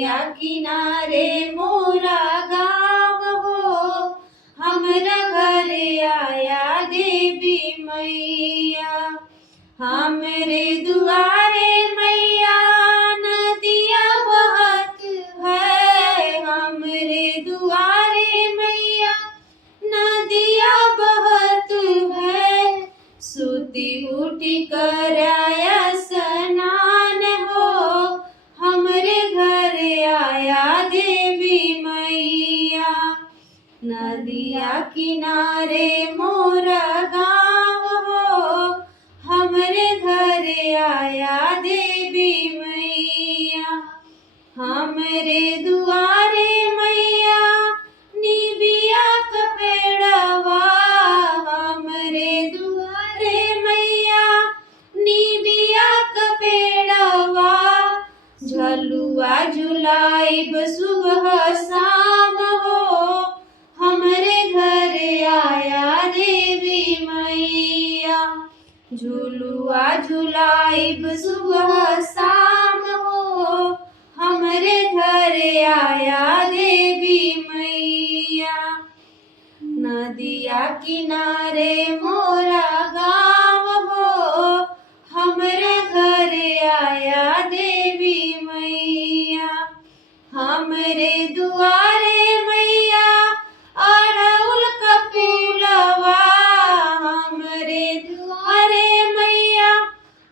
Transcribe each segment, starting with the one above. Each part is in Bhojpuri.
नदिया किनारे मोरा गाँव हो, हमरा घरे आया देवी मैया। हमरे दुआरे मैया नदिया बहत है, हमरे दुआरे मैया नदिया बहत है। सुती उठी कराया स्नान हो, हमरे घर आया देवी मैया। नदिया किनारे मोरा गाँव हो, हमरे घर आया देवी मैया। हमरे दुआरे मैया निबिया का पेड़वा, हमरे दुआरे मैया निबिया का पेड़वा। झलुआ झुलाइब सुबह शाम हो, हमरे घर आया देवी मैया। झुलुआ झुलाइब सुबह शाम हो, हमरे घर आया देवी मैया। नदिया किनारे मोरा गाँव हो, हमरे घर आया देवी मैया। हमरे दुआरे मैया अड़हुल का फूलवा, हमरे दुआरे मैया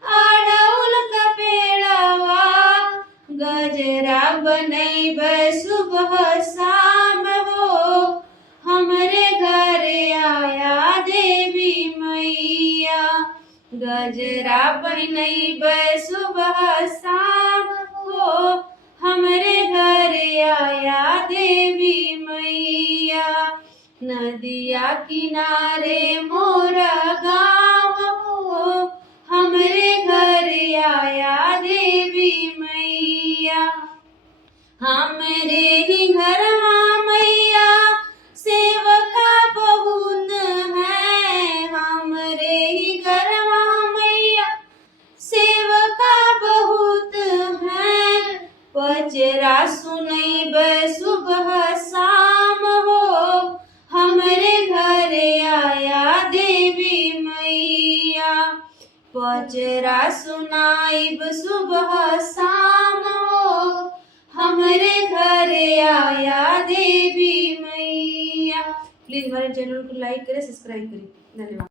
अड़हुल का पेड़वा। गजरा बनैब सुबह शाम हो, हमरे घर आया देवी मैया। गजरा बनैब सुबह शाम हो, हमरे घर आया देवी मैया। नदिया किनारे मोरा गाँव हो, हमरे घर आया देवी मैया। हमरे ही घरवा मैया सेवका बहुत है, हमरे ही घरवा मैया सेवका बहुत है। पचरा सुनैब सुबह शाम हो, हमरे घर आया देवी मैया। पचरा सुनाइब सुबह शाम हो, हमरे घर आया देवी मैया। प्लीज हमारे चैनल को लाइक करें, सब्सक्राइब करें। धन्यवाद।